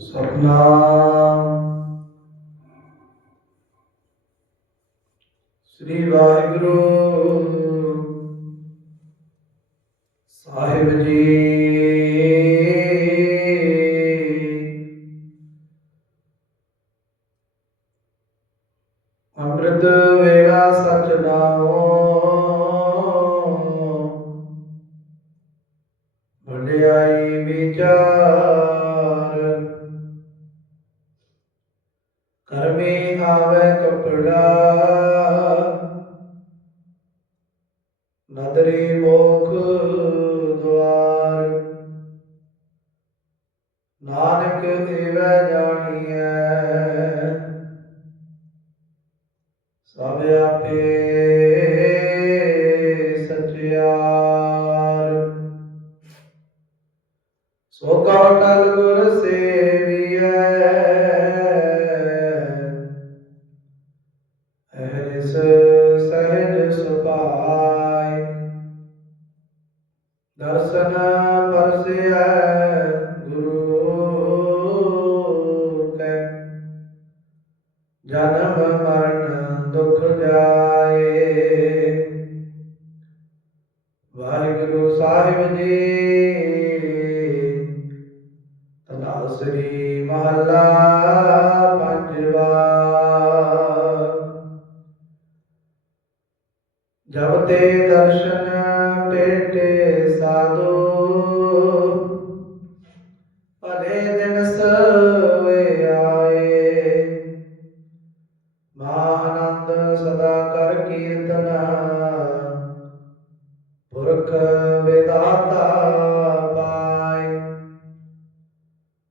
ਸਤਨਾਮ। ਸ੍ਰੀ ਵਾਹਿਗੁਰੂ। ਸਾਹਿਬ ਜੀ। ਅੰਮ੍ਰਿਤ ਵੇਲਾ ਸਚ ਨਾਮੋ। ਵਡਿਆਈ ਵਿਚਾਰ। ਆਵੇ ਕਪੜਾ। ਨਦਰੀ ਮੋਖ ਦੁਆਰ। ਨਾਨਕ ਦੇਵੈ ਜਾਣੀਐ। ਸਭ ਆਪੇ ਦਰਸ਼ਨ ਪਰਸਿਐ ਗੁਰੂ ਕੈ। ਜਨਮ ਮਰਨ ਦੁਖ ਜਾਏ। ਵਾਹਿਗੁਰੂ ਸਾਹਿਬ ਜੀ ਤਨਾ ਸ੍ਰੀ ਮਹੱਲਾ ਪੰਜਵਾ। ਜਬ ਤੇ ਦਰਸ਼ਨ ਭੇਟੇ ਸਾਧੂ। ਭਲੇ ਦਿਨ ਸੋਏ ਆਏ। ਮਾਨੰਦ ਸਦਾ ਕਰ ਕੀਰਤਨ। ਪੁਰਖ ਵਿਦਾਤਾ ਪਾਏ।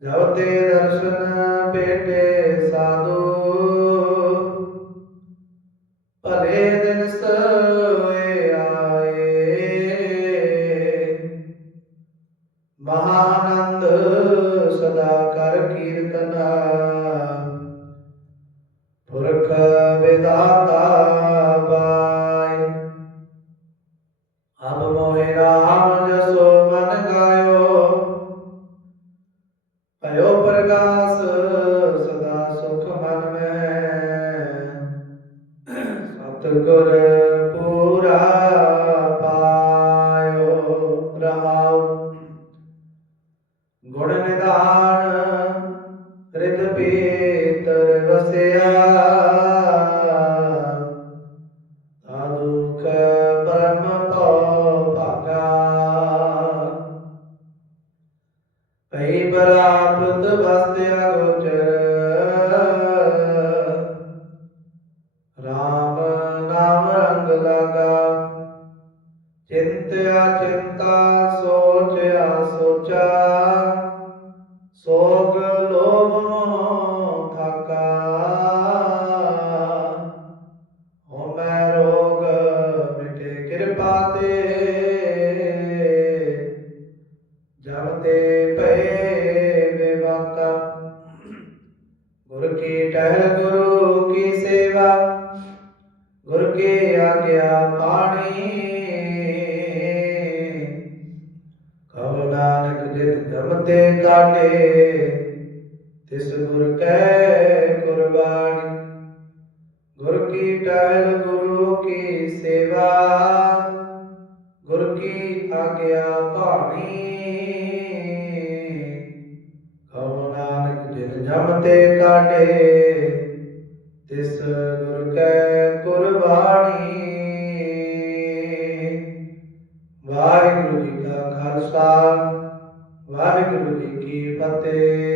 ਜਬ ਤੇ ਦਰਸ਼ਨ ਭੇਟੇ ਸਾਧੂ। ਭਲੇ ਦਿਨ ਸੋਏ ਸਦਾ ਕਰ ਕੀਰਤਨਾ। ਪੁਰਖ ਵਿਦਾਤਾ ਬਾਈ ਅਬ ਮੋਹਿ ਰਾਮ ਜਸੋ ਮਨ ਗਾਇਓ। ਭਇਓ ਪ੍ਰਗਾਸ ਸਦਾ ਸੁਖ ਮਨ ਮੈਂ। ਸਤਿਗੁਰ ਪੀਤਰ ਵਸਿਆ। ਤਾ ਦੁਖ ਪਰਮ ਭਉ ਭਾਗਾ। ਪਈ ਬਰਾਪਤ ਵਸਤਿਆ ਗੋਚਰ। ਰਾਮ ਨਾਮ ਰੰਗ ਲਾਗਾ। ਚਿੰਤਿਆ ਚਿੰਤਾ ਸੋਚਿਆ ਸੋਚਾ। ਤੇ ਪਏ ਬੇਵਾਕਾ ਗੁਰ ਕੀ ਟਹਿਲ, ਗੁਰੂ ਕੀ ਸੇਵਾ, ਗੁਰ ਕੀ ਆਗਿਆ ਪਾਣੀ। ਕਹੋ ਨਾਨਕ ਜਿਤ ਜਮ ਕਾਟੇ, ਤਿਸ ਗੁਰ ਕੈ ਕੁਰਬਾਨੀ। ਗੁਰ ਕੀ ਟਹਿਲ, ਗੁਰੂ ਕੀ ਸੇਵਾ, ਗੁਰ ਕੀ ਆਗਿਆ ਭਾਣੀ ਜਮ ਤੇ ਕਾਟੇ, ਤਿਸ ਗੁਰ ਕੈ ਕੁਰਬਾਨੀ ਵਾਹਿਗੁਰੂ ਜੀ ਕਾ ਖਾਲਸਾ, ਵਾਹਿਗੁਰੂ ਜੀ ਕੀ ਫਤਿਹ।